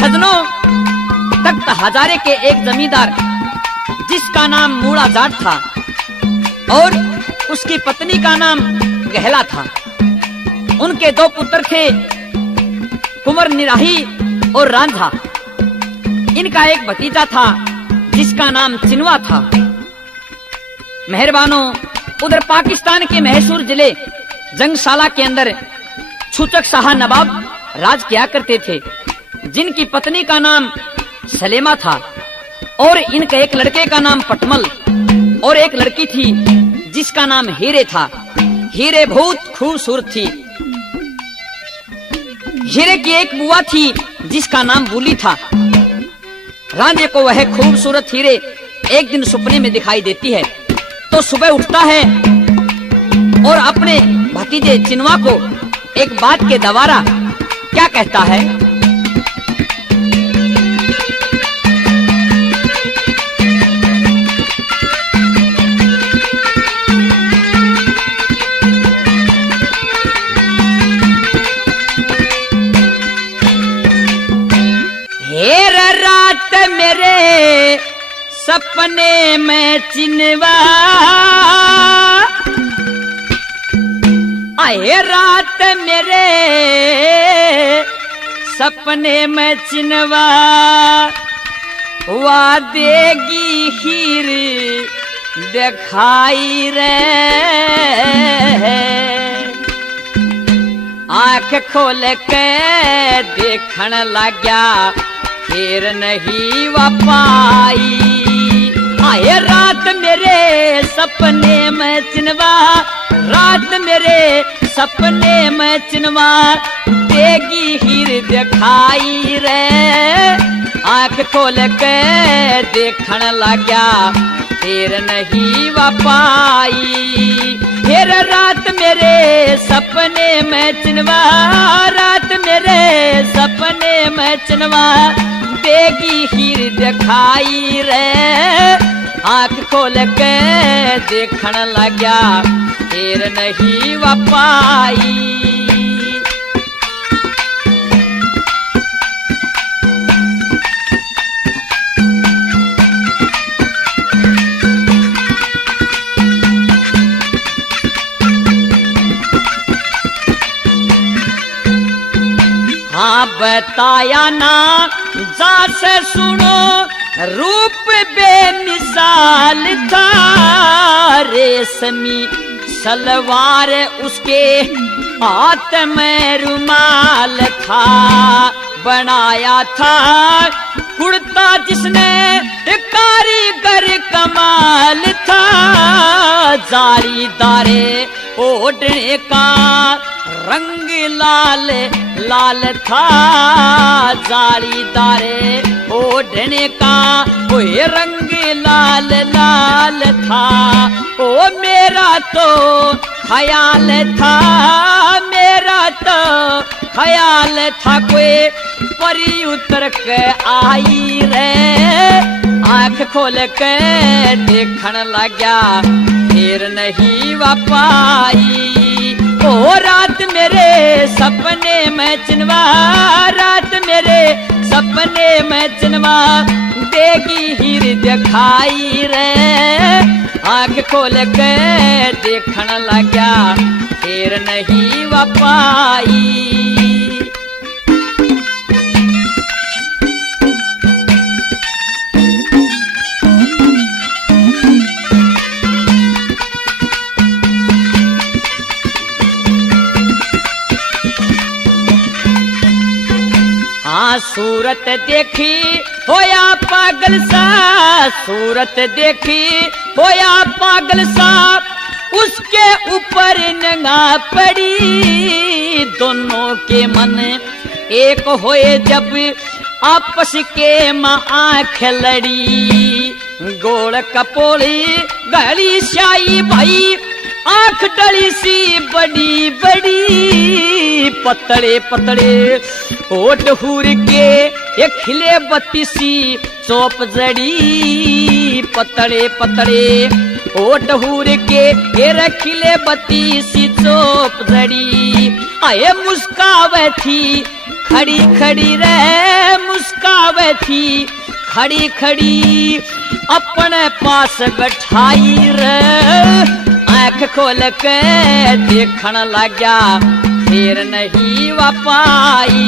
सजनों, तख्त हजारे के एक जमींदार जिसका नाम मूड़ा जाट था और उसकी पत्नी का नाम गहला था, उनके दो पुत्र थे, कुंवर निराही और रांझा। इनका एक भतीजा था जिसका नाम चिनवा था। मेहरबानों, उधर पाकिस्तान के मैसूर जिले जंगशाला के अंदर छूचक शाह नवाब राज किया करते थे, जिनकी पत्नी का नाम सलेमा था और इनके एक लड़के का नाम पटमल और एक लड़की थी जिसका नाम हीरे था। हीरे बहुत खूबसूरत थी। हीरे की एक बुआ थी जिसका नाम बूली था। रांझे को वह खूबसूरत हीरे एक दिन सपने में दिखाई देती है, तो सुबह उठता है और अपने भतीजे चिनवा को एक बात के दवारा क्या कहता है। हेर रात मेरे सपने में चिनवा, आए रात मेरे सपने में चिनवा, वा देगी हीर दिखाई रे। आंख खोल के देखण लग्या फिर नहीं वापाई। आए रात मेरे सपने में चिनवा, रात मेरे सपने में चिनवा, देगी हीर दिखाई रे। आंख खोल के देखण लग्या फिर नहीं वापाई। फिर रात मेरे सपने में चिनवा, रात मेरे सपने में चिनवा, देगी हीर दिखाई रे। आंख खोल के देखण लग्या फिर नहीं वापाई। हाँ बताया ना जा से सुनो, रूप बेमिसाल था, रेशमी सलवार उसके हाथ में रुमाल था, बनाया था कुर्ता जिसने कारीगर कमाल था, जारीदारे ओढ़ने का रंग लाल लाल था, जालीदारे ओढ़ने का कोई रंग लाल लाल था। ओ मेरा तो ख्याल था, मेरा तो ख्याल था कोई परी उतर के आई रे। आंख खोल के देखण लग्या फिर नहीं वापाई। ओ रात मेरे सपने में चिनवा, रात मेरे सपने में चिनवा, देगी हीर दिखाई रे। आंख खोल के देखण लग्या फिर नहीं वापाई। सूरत देखी होया पागल सा, सूरत देखी होया पागल सा, उसके ऊपर नंगा पड़ी। दोनों के मन एक होए जब आपस के माँ आँख लड़ी। गोड़ कपोली गली शाही भाई, आंख डली सी बड़ी बड़ी, पतड़े पतड़े होठ हूर के ये खिले बत्ती सी चौप जड़ी। पतड़े पतड़े होठ हूर के ये रखिले बत्ती सी चौप जड़ी। आए मुस्कावे थी खड़ी खड़ी रे मुस्कावे थी, खड़ी खड़ी अपने पास बैठाई रे। आँख खोल के देखन लग्या फिर नहीं वापाई।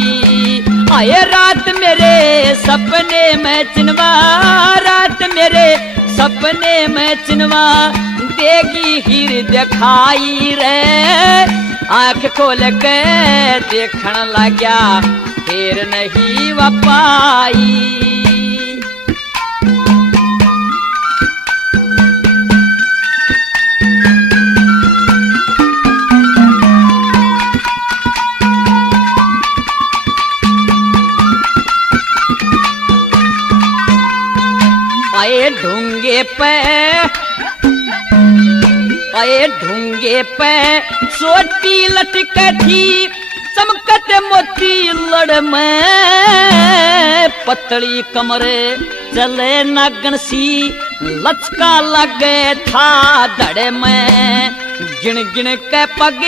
आए रात मेरे सपने में चिनवा, रात मेरे सपने में चिनवा देगी हीर दिखाई रे। आँख खोल के देखन लग्या फिर नहीं वापाई। आए ढूंगे पे, आए ढूंगे पे सोटी लटक थी, चमकत मोती लड़ में। पतली कमरे चले नागन सी, लचका लगे था धड़े में। गिन गिन के पग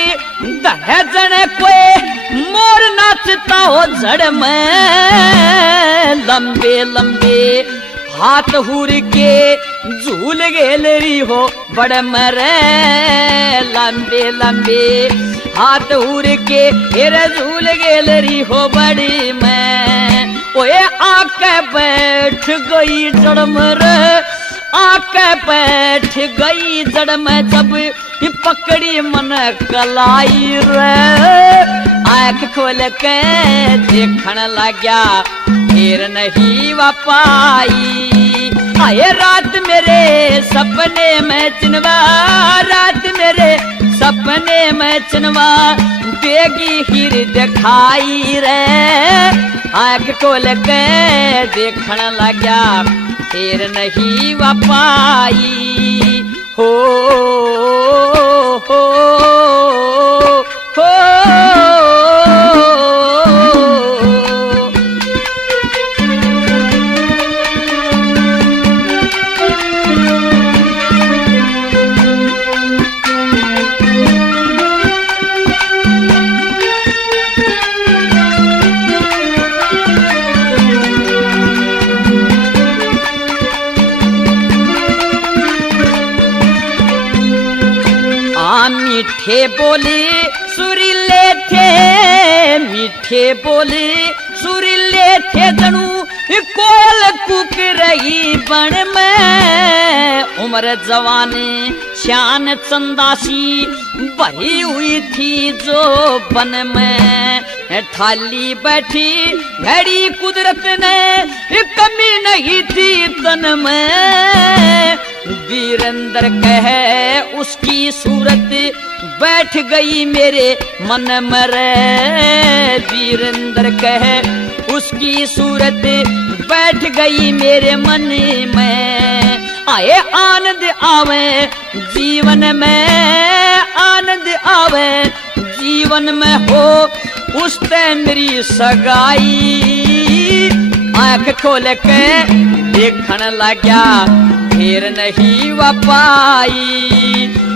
दहे जने कोई मोर नाचता हो जड़ में। लंबे लंबे हाथ हुर के झूल गेलरी हो बड़ मरे। लंबे लंबे हाथ हुर के फिर झूल गेलरी हो बड़ी मैं। ओए आके बैठ गई जड़ मरे, आके बैठ गई जड़ में जब पकड़ी मन कलाई रे। आँख खोल के देखन लग्या फिर नहीं वापाई। आए रात मेरे सपने में चिनवा, रात मेरे सपने में चिनवा देगी हीर दिखाई रे। आँख खोल के देखन लग्या फिर नहीं वापाई। हो हो हो मीठे बोले सुरीले थे, मीठे बोले सुरीले थे जनू कोयल कुक रही बन में। उम्र जवानी शान चंदासी बही हुई थी जो बन में। थाली बैठी घड़ी कुदरत ने कमी नहीं थी तन में। वीरेंद्र कहे उसकी सूरत बैठ गई मेरे मन में रे। वीरेंद्र कहे उसकी सूरत बैठ गई मेरे मन में। आए आनंद आवे जीवन में, आनंद आवे जीवन में हो उसते मेरी सगाई। आँख खोल के देखन लग्या फिर नहीं वापाई।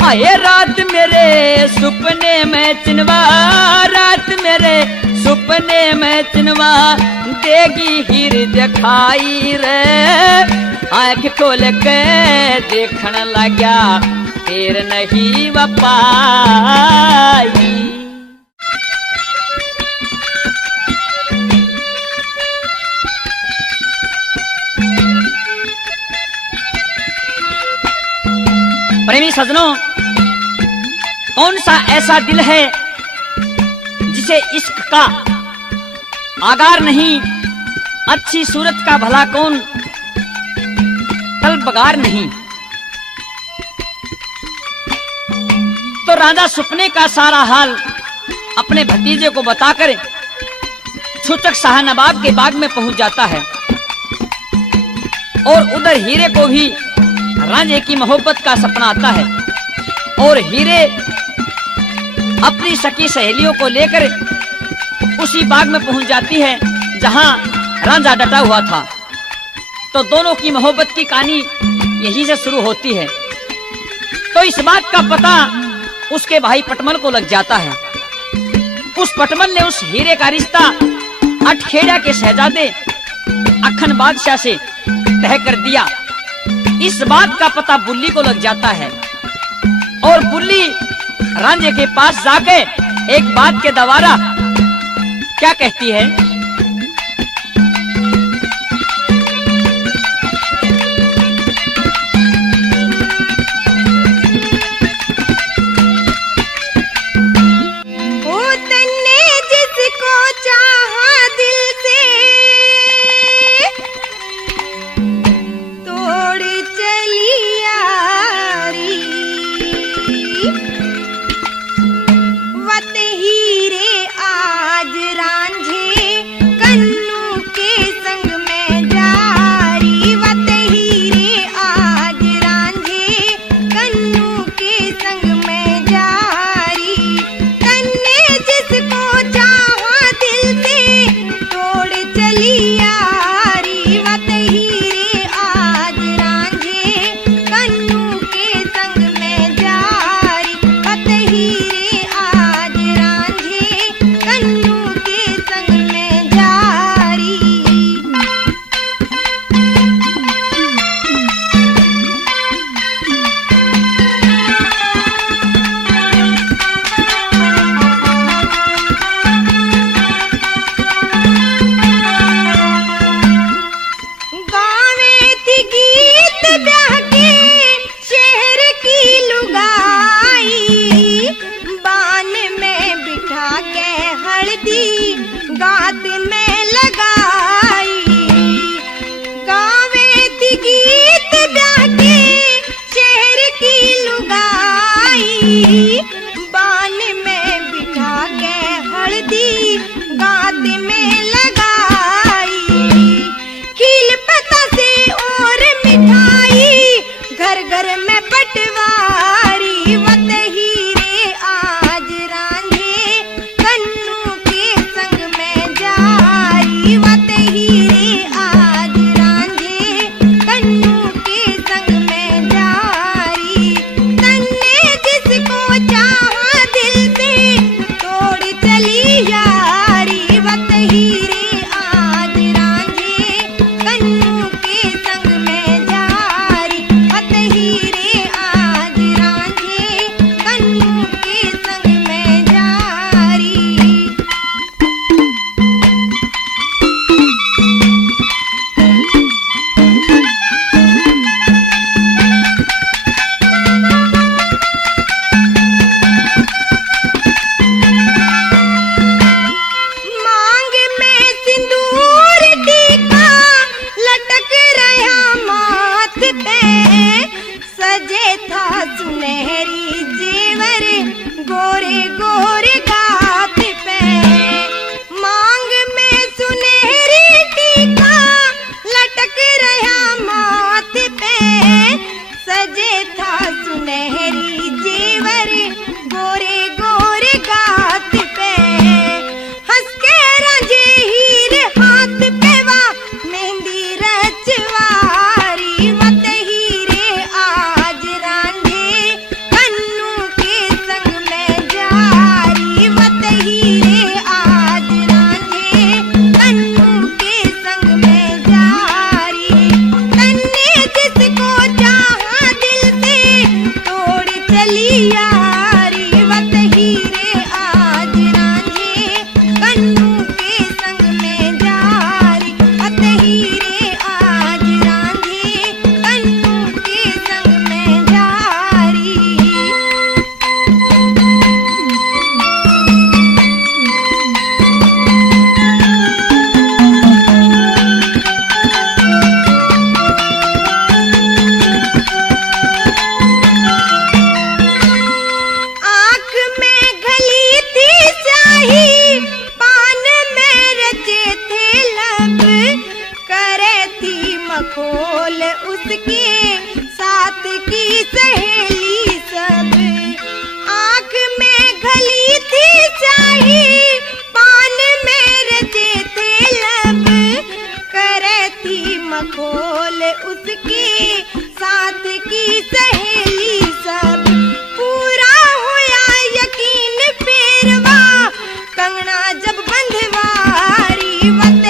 आए रात मेरे सपने में चिनवा, रात मेरे सपने में चिनवा देगी हीर दिखाई रे। आँख खोल के देखन लग्या फिर नहीं वापाई। प्रेमी सजनों, कौन सा ऐसा दिल है जिसे इश्क का आगार नहीं, अच्छी सूरत का भला कौन तलबगार नहीं। तो राजा सपने का सारा हाल अपने भतीजे को बताकर छूतक शाह नवाब के बाग में पहुंच जाता है और उधर हीरे को भी रांझे की मोहब्बत का सपना आता है और हीरे अपनी सखी सहेलियों को लेकर उसी बाग में पहुंच जाती है जहां रांझा डटा हुआ था। तो दोनों की मोहब्बत की कहानी यहीं से शुरू होती है। तो इस बात का पता उसके भाई पटमल को लग जाता है। उस पटमल ने उस हीरे का रिश्ता खेड़ा के शहजादे अखन बादशाह से तय कर दिया। इस बात का पता बुल्ली को लग जाता है और बुल्ली रांझे के पास जाके एक बात के दवारा क्या कहती है, कंगना जब बंधवारी वत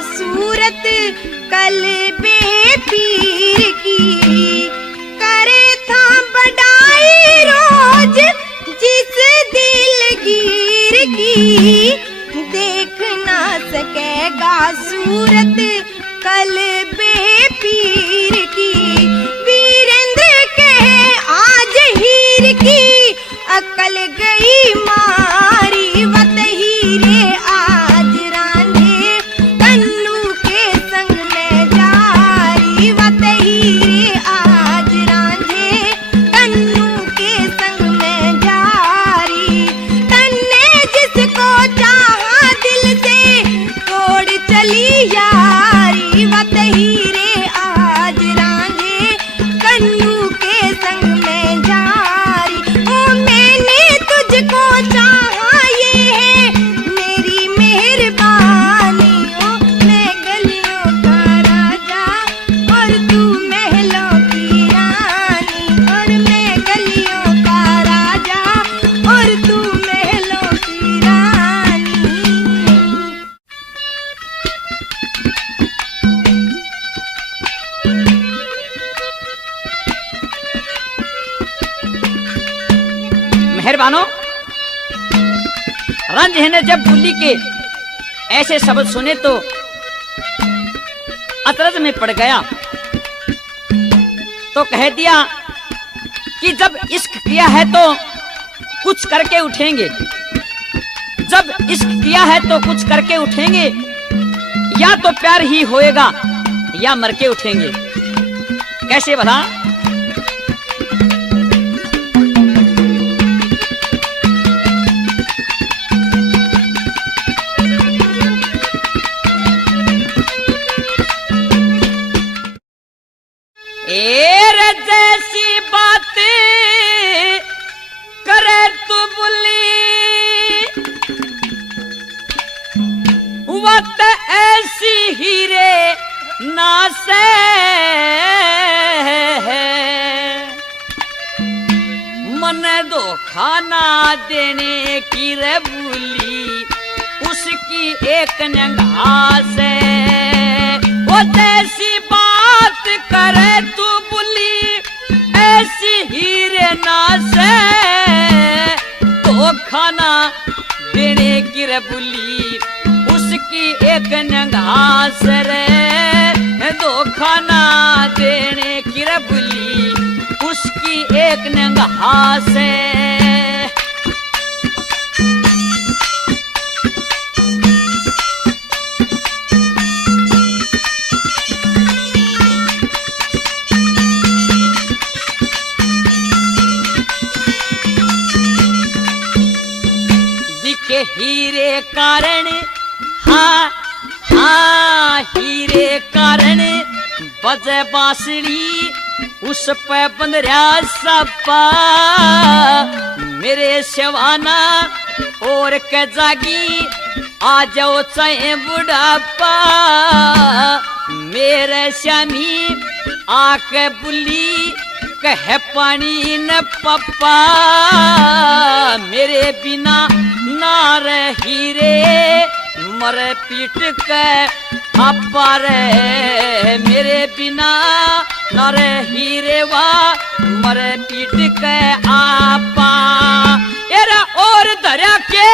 सूरत कल बे पीर की, करे था बढ़ाई रोज जिस दिलगीर की, देख ना सकेगा सूरत कल बे पीर की। वीरेंद्र के आज हीर की अकल गई मारी, वत हीरे आज रांझे कन्नू के संग में जारी, वत हीरे आज रांझे कन्नू के संग में जारी। तन्ने जिसको चाहा दिल से तोड़ चली यारी, वत हीरे आज रांझे कन्नू के संग में जारी। ओ मैंने तुझको चाहा ये है मेरी मेहरबानी, ओ मैं गलियों का राजा और तू महलों की रानी, और मैं गलियों का राजा और तू महलों की रानी। मेहरबानो, रंझे ने जब बुल्ली के ऐसे शब्द सुने तो अतरज में पड़ गया, तो कह दिया कि जब इश्क किया है तो कुछ करके उठेंगे, जब इश्क किया है तो कुछ करके उठेंगे, या तो प्यार ही होएगा या मर के उठेंगे। कैसे भला? जैसी बात करे तू बुली, वत ऐसी हीरे ना से मन धोखा ना देने की रे बुली, उसकी एक नंगास है। वो जैसी बात करे तू बुली, ऐसी हीरे ना से धोखा ना देने की रे बुली, उसकी एक नंगास रे, धोखा ना देने की रे बुली, उसकी एक नंगास है। के हीरे कारण, हाँ हाँ हीरे कारण बजे बांसुरी, उस पे बंदरिया सपा मेरे शवाना और के जागी, आ जाओ चाहे बुढ़ापा मेरे श्यामी आके बुली, कह पानी न पप्पा मेरे बिना ना रही रे, मर पीट के आपा रे, मेरे बिना न रही रे वा, मर पीट के आपा। एरा और दरिया के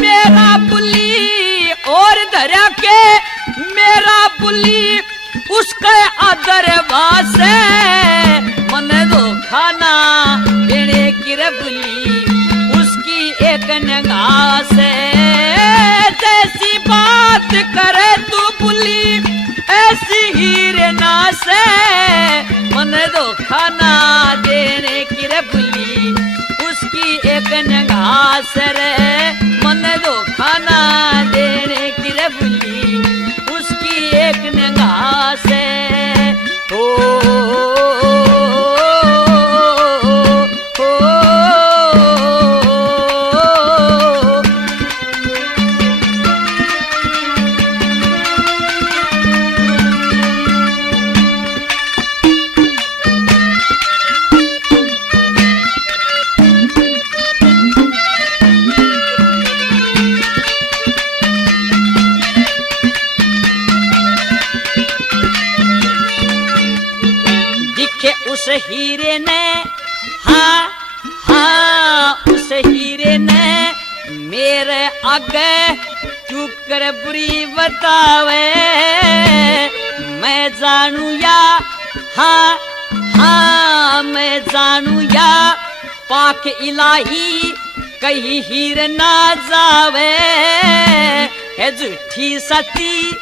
मेरा बुली, और दरिया के मेरा बुली, उसके आदर वासे मन धोखा ना देने की रे बुली, उसकी एक नगास है। जैसी बात करे तू बुली, ऐसी हीरे ना से मन धोखा ना देने की रे बुली, उसकी एक नगास रे, मन धोखा ना देने की रे बुली, उसकी एक नगास है। ओ उस हीरे ने हाँ हाँ उस हीरे ने मेरे आगे क्यों कर बुरी बतावे मैं जानू या हाँ हाँ मैं जानू या पाक इलाही कहीं हीर ना जावे है झूठी सती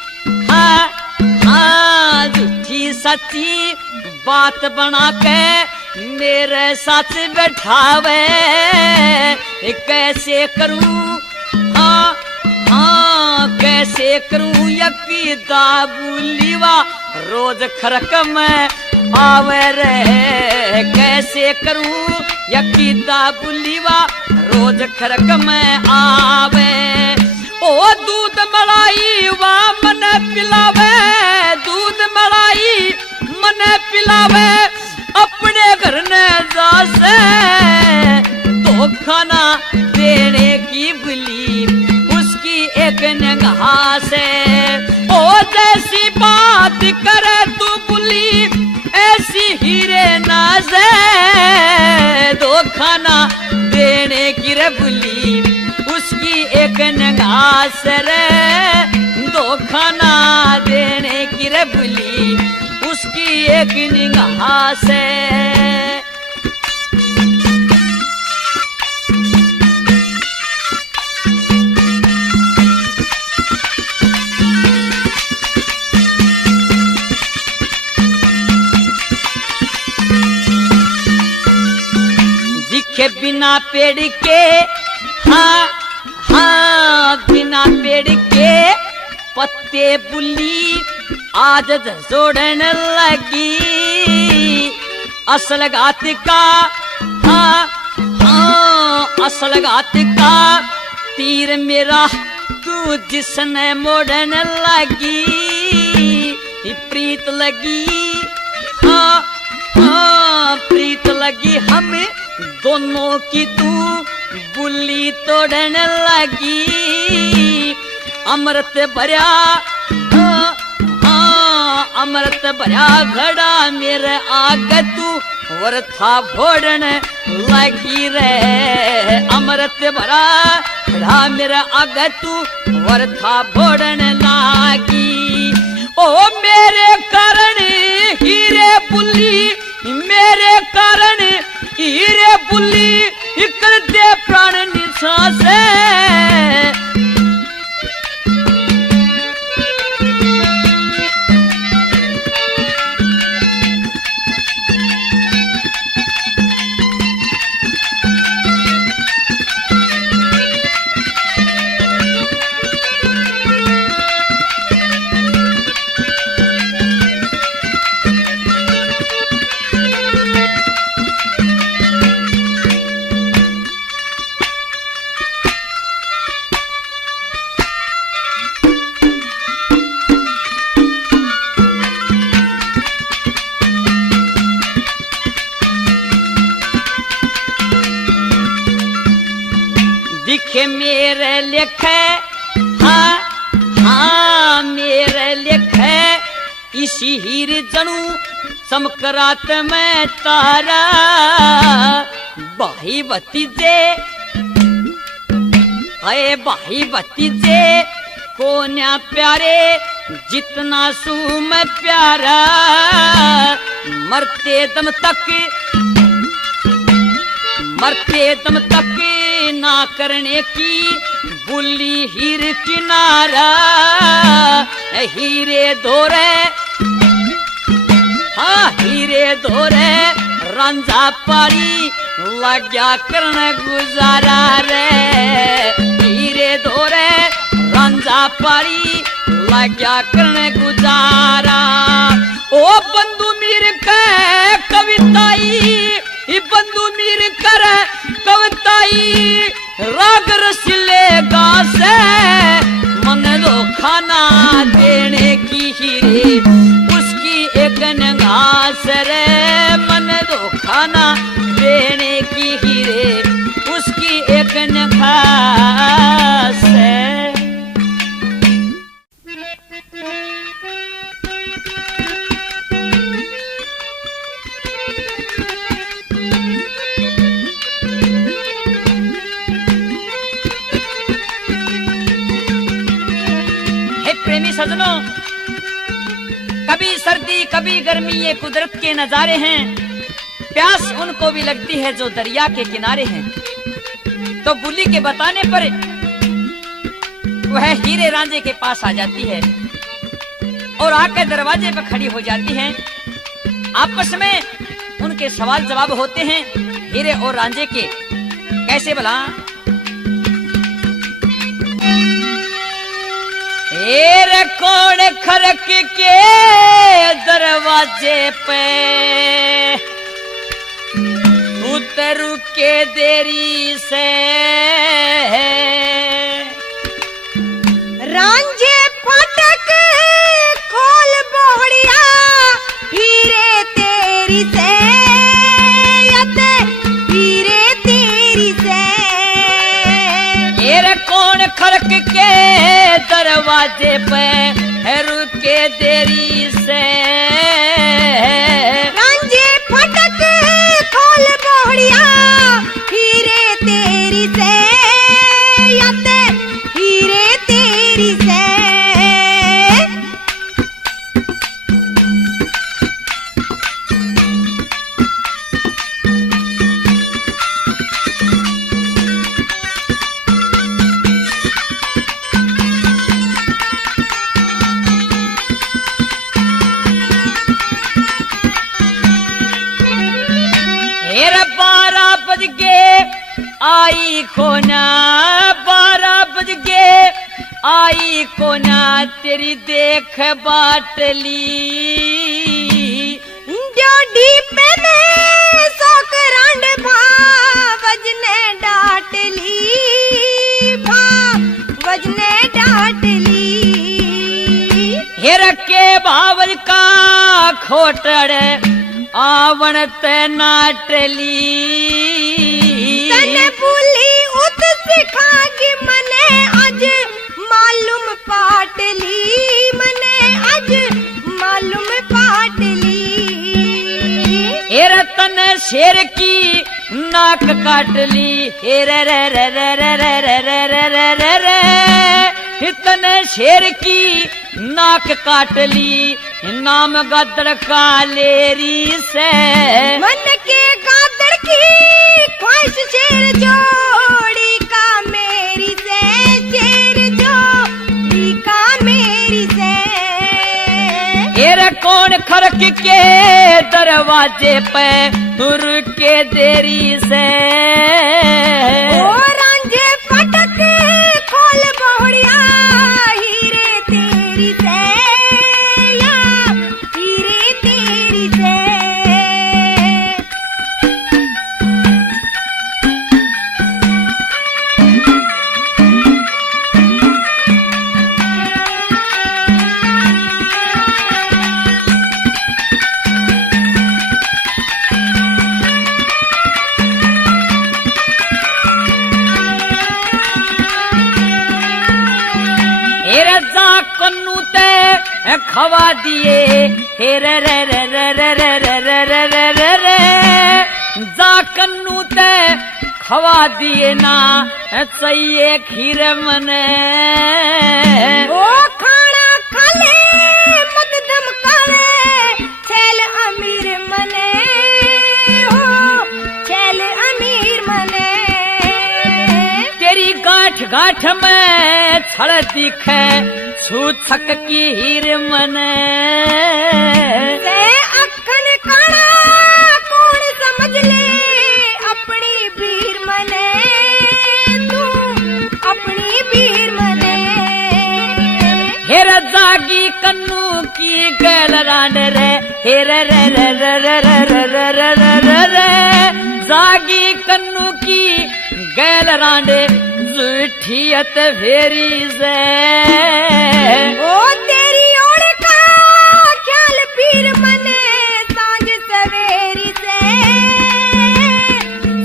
हाँ हाँ झूठी सती बात बना के मेरे साथ बैठावे कैसे करूं हाँ हाँ कैसे करूं यकीदा बुलीवा रोज खरक में आवे रे कैसे करूं यकीदा बुलीवा रोज खरक में आवे ओ दूध मलाई वा मन पिलावे दूध मलाई मन पिलावे अपने घर ने जासे तो खाना देने की बुली उसकी एक निगाह से ओ जैसी बात करे तू बुली ऐसी हीरे नाज़े दो खाना देने की रे बुली उसकी एक निगाह से रे दो खाना देने की रे बुली उसकी एक निगाह से दिखे बिना पेड़ के हाँ हाँ बिना पेड़ के पत्ते बुली आज जोड़न लगी असल घात का हाँ हाँ असल घात का तीर मेरा तू जिसने मोड़न लगी प्रीत लगी हाँ हाँ प्रीत लगी हमें दोनों की तू बुली तोड़न लगी अमृत भरा हाँ, हाँ अमृत भरा घड़ा मेरे आगे तू वर्था फोड़न लगी रे अमृत भरा घड़ा मेरे आगे तू वर्था फोड़न लगी ओ मेरे कारण हीरे बुली मेरे कारण हीरे बुली कर दे प्राण निश्वास दिखे मेरे लिखे हाँ हाँ मेरे लिखे इसी हीर जनू चमकरात में तारा भाई भतीजे अरे भाई भतीजे कोन्या प्यारे जितना सू मैं प्यारा मरते दम तक ना करने की बुली हीर किनारा हीरे धोरे हाँ हीरे धोरे रंजा पारी लग्या करने गुजारा रे हीरे धोरे रंजा पारी लग्या करने गुजारा ओ बंधु मीर के कविताई बंधु मीर कर कविताई राग रसिले गासे मन दो खाना देने की हीरे उसकी एक नगास रे मन दो खाना देने की हीरे उसकी एक नगास है सजनों, कभी सर्दी कभी गर्मी ये कुदरत के नजारे हैं। प्यास उनको भी लगती है जो दरिया के किनारे हैं। तो बुली के बताने पर वह हीरे रांझे के पास आ जाती है और आकर दरवाजे पर खड़ी हो जाती है। आपस में उनके सवाल जवाब होते हैं हीरे और रांझे के। कैसे भला? हीरे कौन खड़क के दरवाजे पे उतरू के देरी से, रांझे फटक खोल बोहड़िया हीरे तेरी से, यते हीरे तेरी से। हीरे कौन खड़क के दरवाजे पे रुके देरी से, रांझे फटक खोल बोहड़िया हीरे तेरी से, यते हीरे तेरी से। आई कोना 12 बज के आई कोना तेरी देख बाटली, डोडी पे मैं सोकरांड वजने डाट ली, वजने डाट ली। हेर के बावल का खोटड़ आवण ते नाटली, तने बुली उत सिखागी मने आज मालूम पाटली, मने आज मालूम पाटली। हेर तने शेर की नाक काटली, हेरे रे रे रे रे रे रे रे रे रे रे रे, तने शेर की नाक काटली, नाम गादड़ कालेरी से। मन के गादड़ की ख्वाहिश शेर जोड़ी का मेरी से, शेर जोड़ी का मेरी से। हेर कौन खड़क के दरवाजे पे तुर के देरी से, ओ रांझे फटक खोल बोहड़िया हीरे तेरी से, या हीरे तेरी से। कन्नू ते खवा दिए, हेरे रे रे रे रे रे रे रे रे रे रे रे, जा कन्नू ते खवा दिए ना चाहिए खीर मने, ओ खाना खाले मत धमकावे छैल अमीर मने, हो छैल अमीर मने। तेरी गांठ गांठ में छड़ दिखे छूछक की हीर मने, से अखन काना कौन समझ ले अपनी बीर मने, तू अपनी बीर मने। हेर जागी कन्नू की गैल रांड रे, हेरे रे रे रे रे रे रे रे रे रे रे रे, जागी कन्नू की गैल रांडे जुठियत फेरी से। ओ तेरी ओर का ख्याल पीर मने सांझ सवेरी से,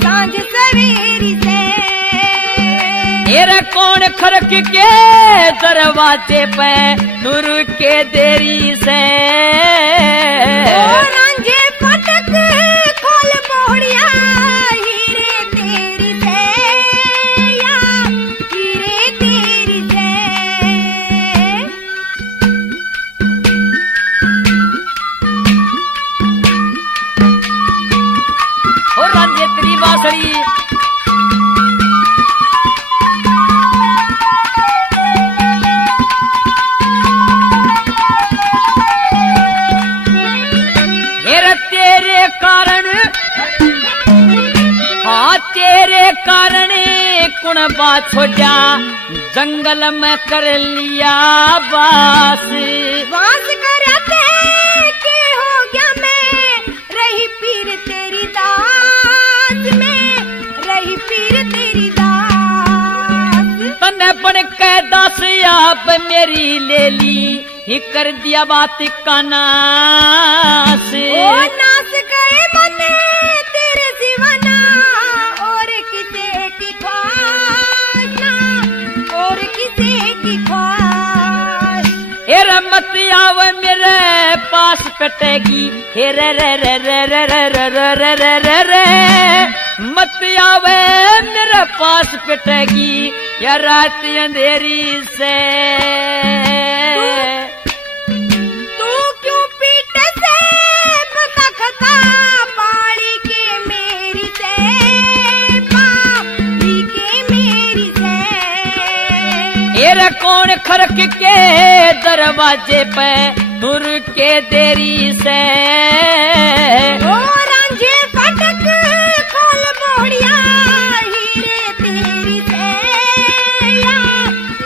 सांझ सवेरी से। हेर कौन खड़क के दरवाजे पे तुर के देरी से, ओ रांझे फटक खोल बोहड़िया हीरे तेरी से, या हीरे तेरी से। कुण बात छोड़ा जंगल में कर लिया बास। वास करते के हो गया मैं रही पीर तेरी दास में, रही पीर तेरी दास। तने पढ़ के दास आप मेरी ले ली ही कर दिया बात का नास। ओ नास गए बने तेरे सिवाना और किसे की ख्वाहिश ना, और किसे की ख्वाहिश। हे मत आव मेरे पास पटेगी हे रे रे रे रे रे रे रे रे रे रे रे मत आवे मेरे पास पटेगी या रात अंधेरी से। तू क्यों पीटे से तखता पाड़ी के मेरी से, पाड़ी के मेरी से। ये कौन खरक के दरवाजे पे तुर के देरी से। ओ रांझे फटक खोल मोड़िया हीरे तेरी से, या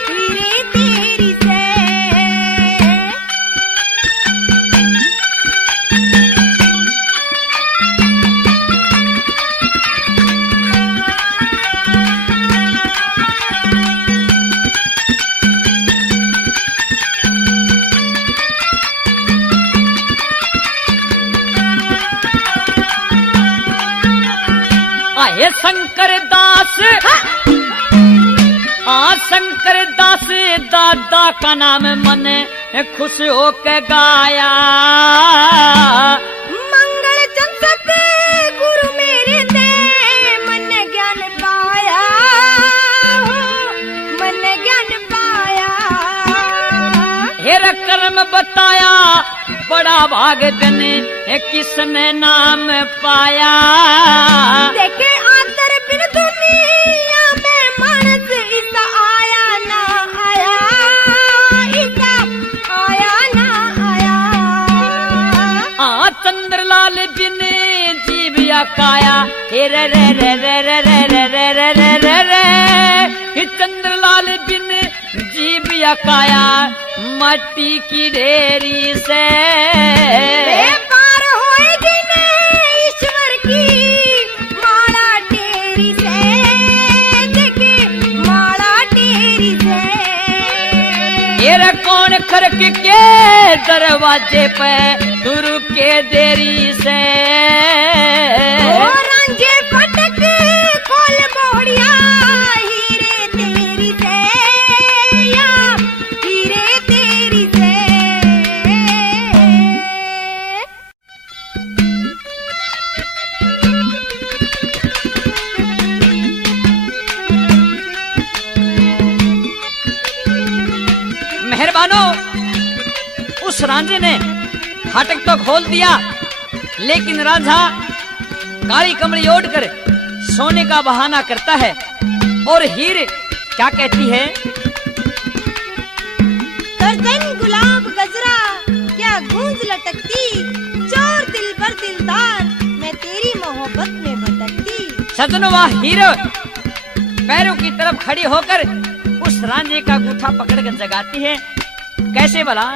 हीरे तेरी से। आए शंकर दास शंकर दास दादा का नाम मन खुश होके गाया। मंगल चंद्र गुरु मेरे दे मन ज्ञान पाया, मन ज्ञान पाया। हेरा कर्म बताया बड़ा भाग देने किसने नाम पाया। देखे आतर बिन दुनिया में मानस ईसा आया ना आया, ईसा आया ना आया। चंद्रलाल बिन जीविया काया हे रे रे रे रे रे रे रे रे रे रे रे रे चंद्रलाल बिन जीविया काया मट्टी की ढेरी से। पार होएगी ने ईश्वर की माला टेरी से, देखे माला टेरी से। ये कौन खरक के दरवाजे पे तुर के देरी से। ओ रांझे फटक खोल मोड़िया हीरे तेरी से, या हीरे तेरी से। मेहरबानो उस रांझे ने फाटक तो खोल दिया, लेकिन रांझा काली कमरी ओढ़ कर सोने का बहाना करता है और हीर क्या कहती है। गर्दन गुलाब गजरा क्या गूंज लटकती, चोर दिल भर दिलदार मैं तेरी मोहब्बत में भटकती। सदनवा हीर पैरों की तरफ खड़ी होकर उस रांझे का अंगूठा पकड़कर जगाती है। कैसे भला।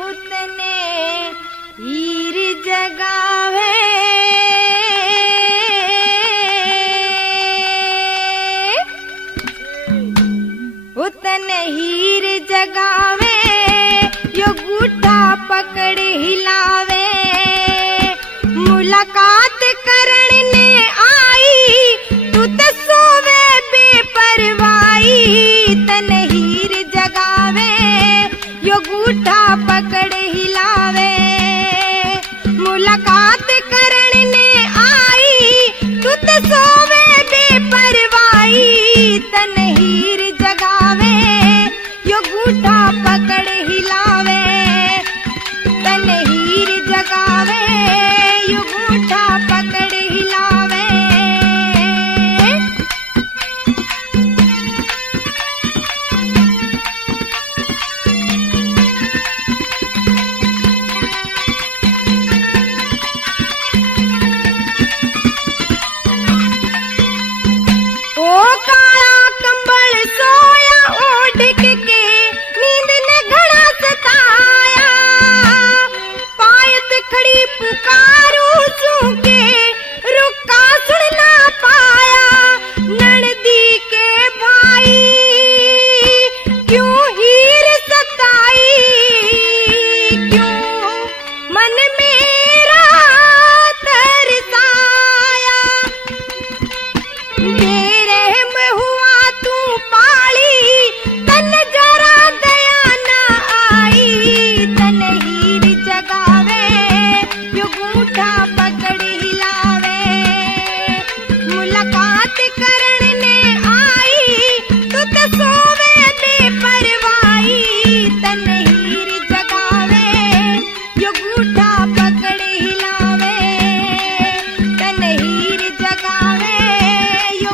उतने हीर जगावे पुकारू सूके रुका सुन ना पाया ननदी के भाई क्यों हीर सताई क्यों मन मेरा तरसाया मेरे में हुआ तू पाली तन जरा दया न आई तन हीर जगावे यो गूठा पकड़ हिलावे मुलाकात करने आई तू तो सोवे बेपरवाही तन हीर जगावे यो गूठा पकड़ हिलावे तन हीर जगावे यो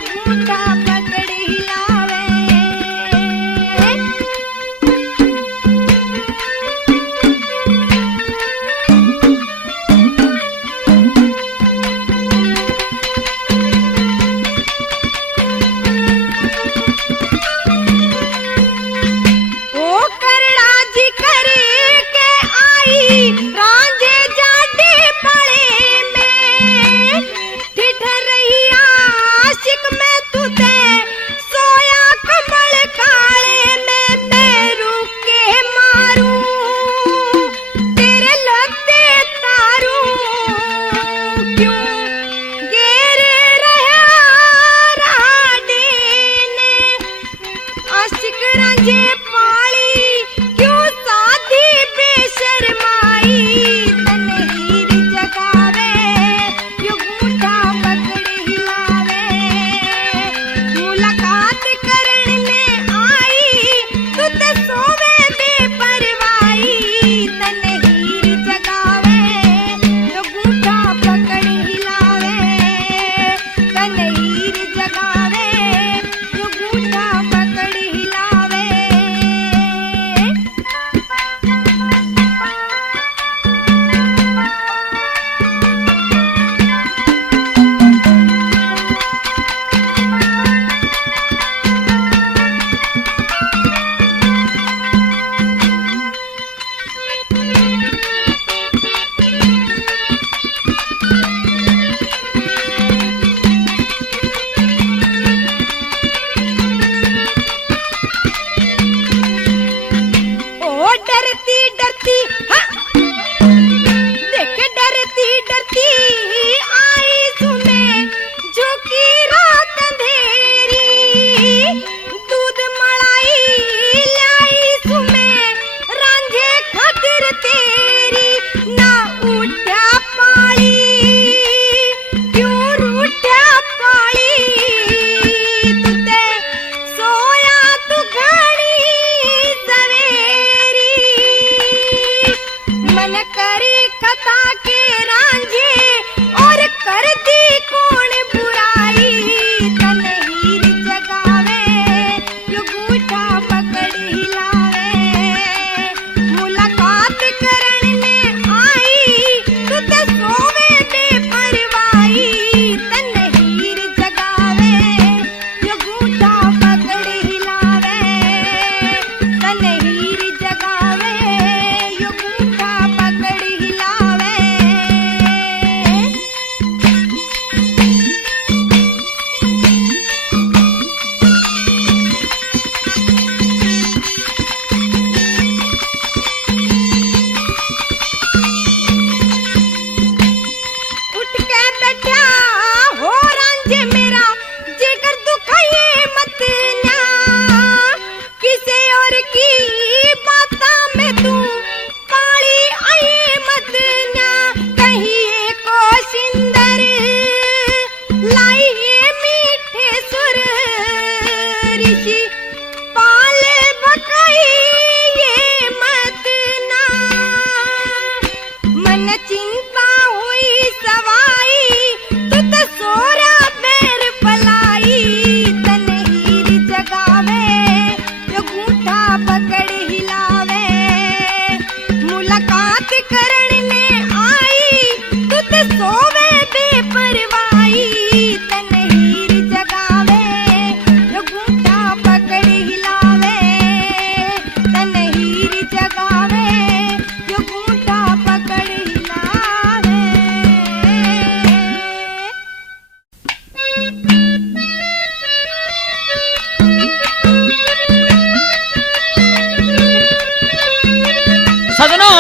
सजनों,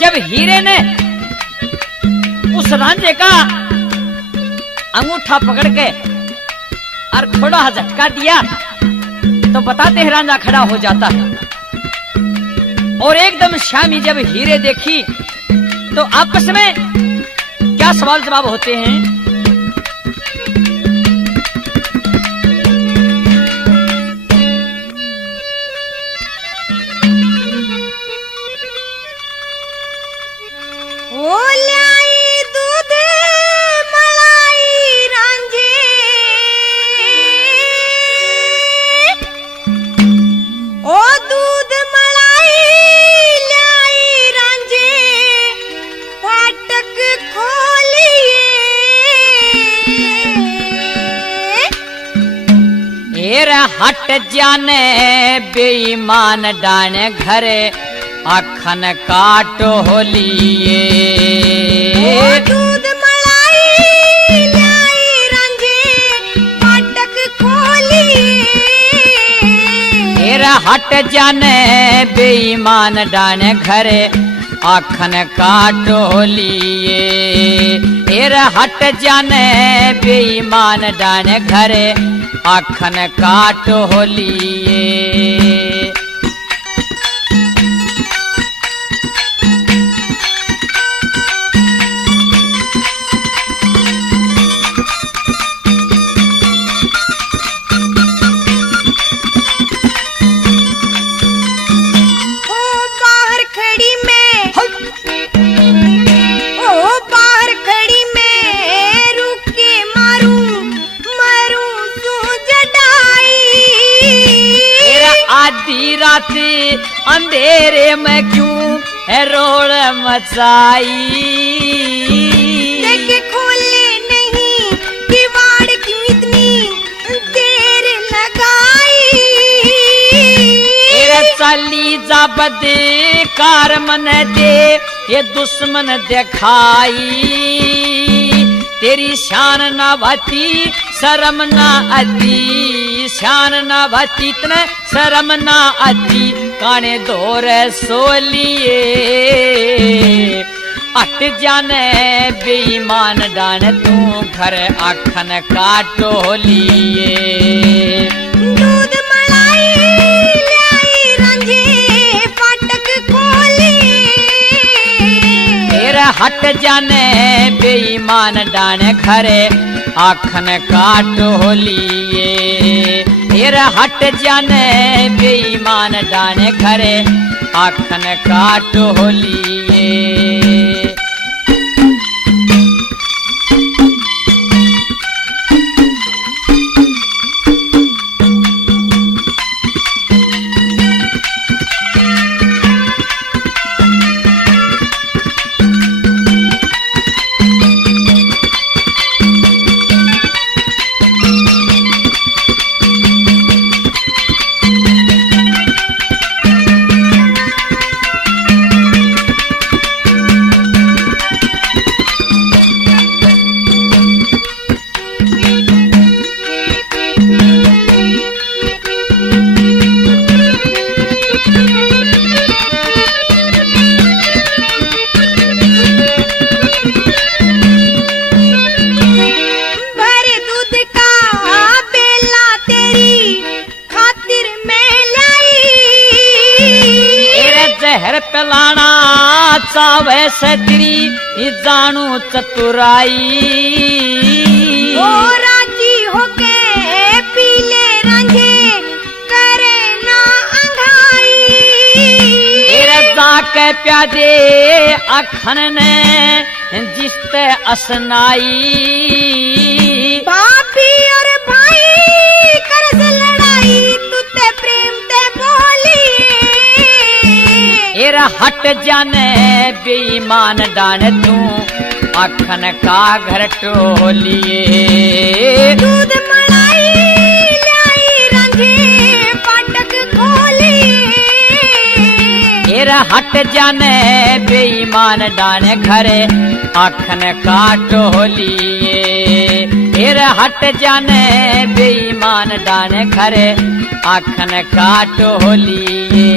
जब हीरे ने उस रांझे का अंगूठा पकड़ के और थोड़ा सा झटका दिया तो बताते हैं रांझा खड़ा हो जाता है। और एकदम श्यामी जब हीरे देखी तो आपस में क्या सवाल जवाब होते हैं। ओ लाई दूध मलाई रांझे, ओ दूध मलाई लाई रांझे, फाटक खोलिए। एर हट जाने बेईमान डाने घरे आखन काटो होलिए। ओ दूध मलाई लाई रांझे, फाटक खोलिए। एर हट जाने बेईमान डाने घरे आखन काटो होलिए। एर हट जाने बेईमान डाने घरे आखन काटो होलिए। राती अंधेरे में क्यों है रोड मचाई। देखे खोले नहीं किवाड़ क्यों इतनी देर लगाई। चली जा बदे कार मन दे ये दुश्मन दिखाई। तेरी शान ना भाती शर्म ना आती, शान ना भाती इतने शर्म ना आती। काने दौर सोलिए अट जाने बेईमान डान तू घर आखन काटो लिए। दूध मलाई लाई रांझे, फाटक खोलिए। तेरा हट जाने बेईमान डान घरे आखन काटो लिए। तेरा हट जाने बेईमान डाने घरे आखन काटो लिए। पलाना चावे सतरी जानू चतुराई। ओ राजी होके पीले रांझे करे ना अंघाई। जाके प्यादे अखन ने जिसते असनाई। भाभी और भाई करस लड़ाई तुते प्रेम ते बोलिए। एरा हट जाने बेईमान डान तू अखन का घर टोलिए। दूध मलाई लाई रांझे फाटक खोलिए। एरा हट जाने बेईमान डान घरे अखन का टोलिए। हेर हट जाने बेईमान डाने खरे आखन काटो लिए।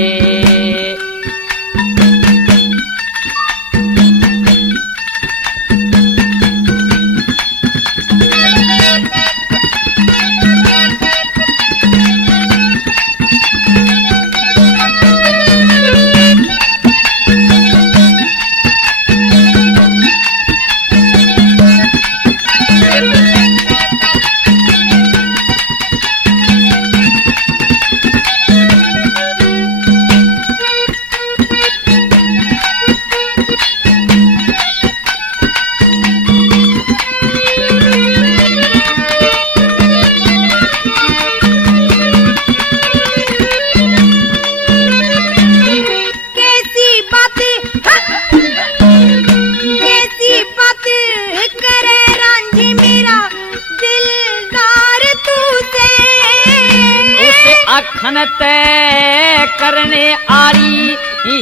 अखन तय करने आरी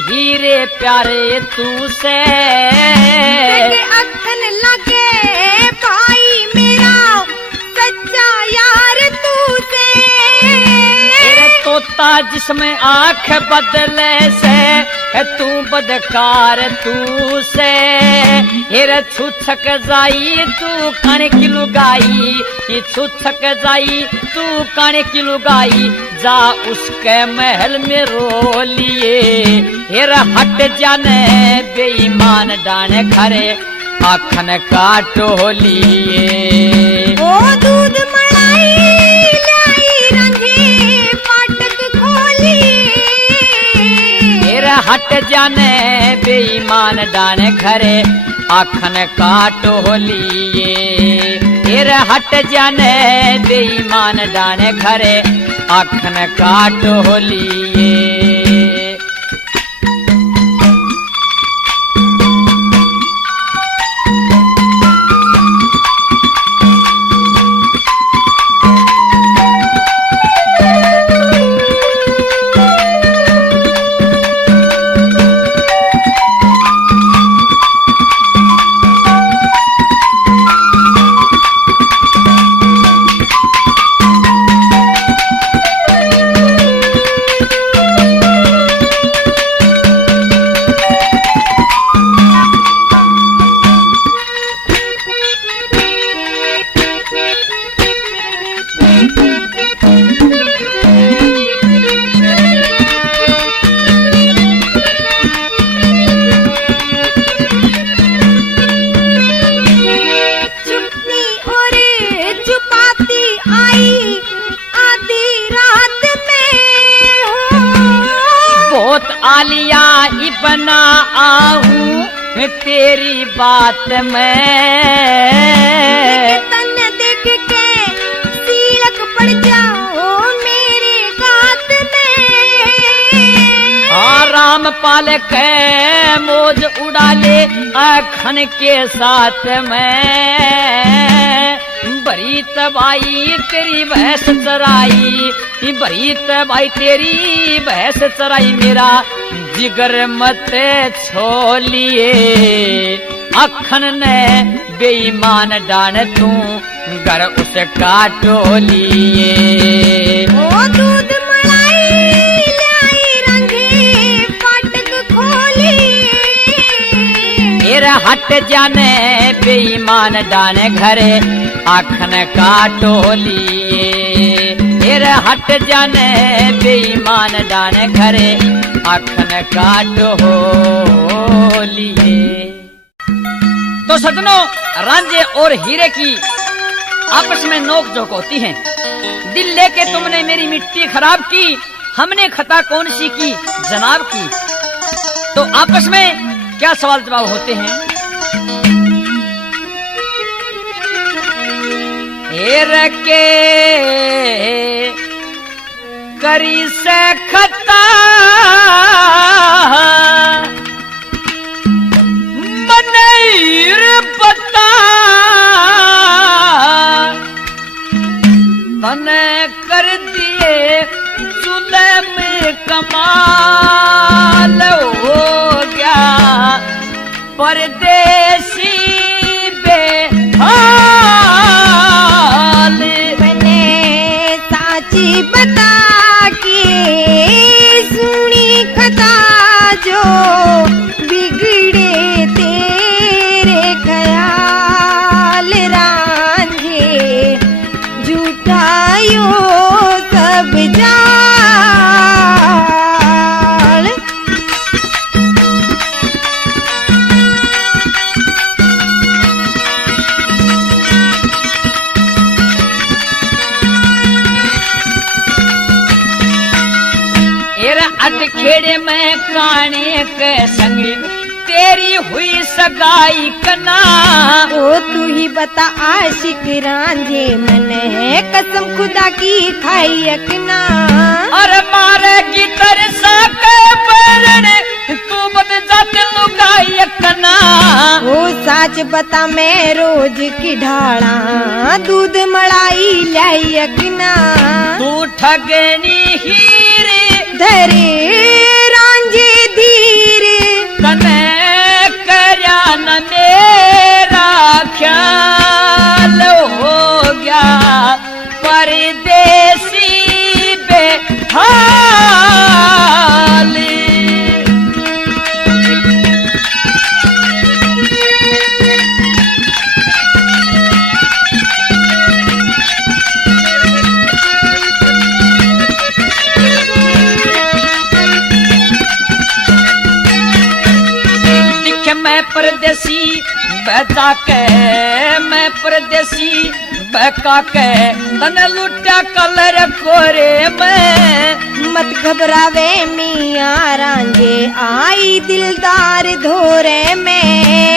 हीरे प्यारे तू से अखन लगे भाई मेरा सच्चा यार तू से। तेरे तोता जिसमें आंख बदले से तू बदकार तू से। हेरे छुछक जाई तू कण की लुगाई छुछक जाई तू कण की लुगाई जा उसके महल में रो लिए। हेर हट जाने बेईमान डाने खरे आखन काटो लिए। ओ दूध मलाई लाई रंगे फाटक खोली। हेर हट जाने बेईमान डाने खरे आखन काटो लिए। हेर हट जाने बेईमान डाने खरे आखन काटो लिए। आलिया इबना आहूं तेरी बात में तन देख के सीलक पड़ जाओ मेरे गात में। आराम पाल के मौज उड़ा ले अखन के साथ में। बड़ी तबाई तेरी भैंस चराई बड़ी तबाई तेरी भैंस चराई मेरा जिगर मत छोलिए। अखन ने बेईमान डान तू घर उस काटो लिए। ओ दूध मलाई लाई रंगे फाटक खोली। मेरा हट जाने बेईमान डाने घरे आखन काटो लिए। मेरा हट जाने बेईमान डाने घरे आखन काटो लिए। तो सजनों, रांझे और हीरे की आपस में नोक झोंक होती है। दिल लेके तुमने मेरी मिट्टी खराब की, हमने खता कौन सी की जनाब की। तो आपस में क्या सवाल जवाब होते हैं। हेर के करी से खता मनईर बता तने कर दिए जुल्म कमाल हो गया परदेसी बेहाल खेड़े में काने के संग तेरी हुई सगाई कना। ओ तू ही बता आशिक रांझे मन है कसम खुदा की खाई अकना। अरे मारेगी तरसा के बरन तू बद जात लुगाई अकना। ओ साच बता मैं रोज की ढाड़ा दूध मलाई लाई अकना। तू ठगनी हीर धरे रांझे धीर तने करया न मेरा ख्याल हो गया परदेसी बेहाल। मैं परदेसी बता के मैं परदेसी बका के तने लुटा कलर कोरे में। मत घबरावे मियां रांझे आई दिलदार धोरे में।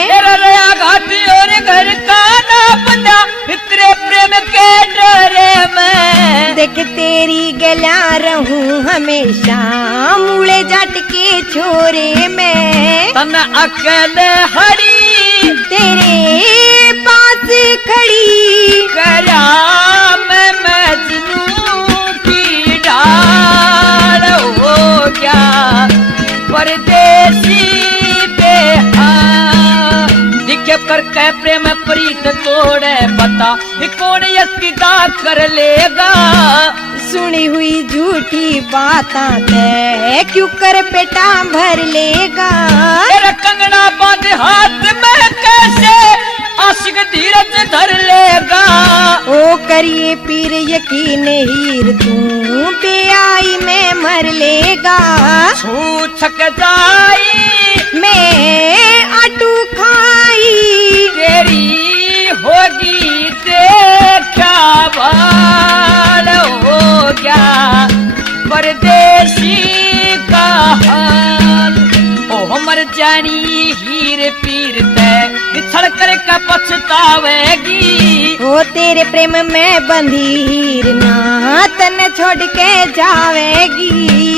तेरा रया घाटी और घर का ना बंदा इतने प्रेम के डरे में। देख तेरी गला रहूं हमेशा मूले जट के छोरे में। तन अकेले हरी तेरे पास खड़ी करया मैं मजनू की डाल हो गया परदेसी बेहाल। दिखे कर के प्रेम प्रीत तोड़े बता कौन यस्तिदा कर लेगा। सुनी हुई झूठी बातां ते क्यों कर पेटा भर लेगा। तेरा कंगना बांध हाथ में कैसे आशिक धीरज धर लेगा। ओ करिए पीर यकीन हीर तू बेआई में मर लेगा। छू छक जाई मैं आटू खाई तेरी होगी देखा बाल हो गया परदेसी का हाल। ओ हमर जानी हीर पीर ते बिछड़ कर का पछतावेगी। ओ तेरे प्रेम में बंधी हीर ना तन छोड़ के जावेगी।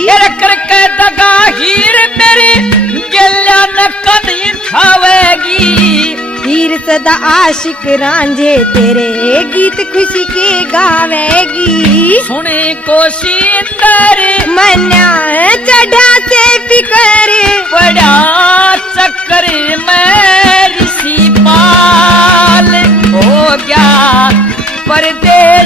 तेरे करके दगा हीर मेरी गल्या न कदी खावेगी। हीर सदा आशिक रांझे तेरे गीत खुशी के गावेगी। सुने को सींदर मना चढ़ा से फिकर बड़ा चक्कर में ऋषि पाल हो गया परदेसी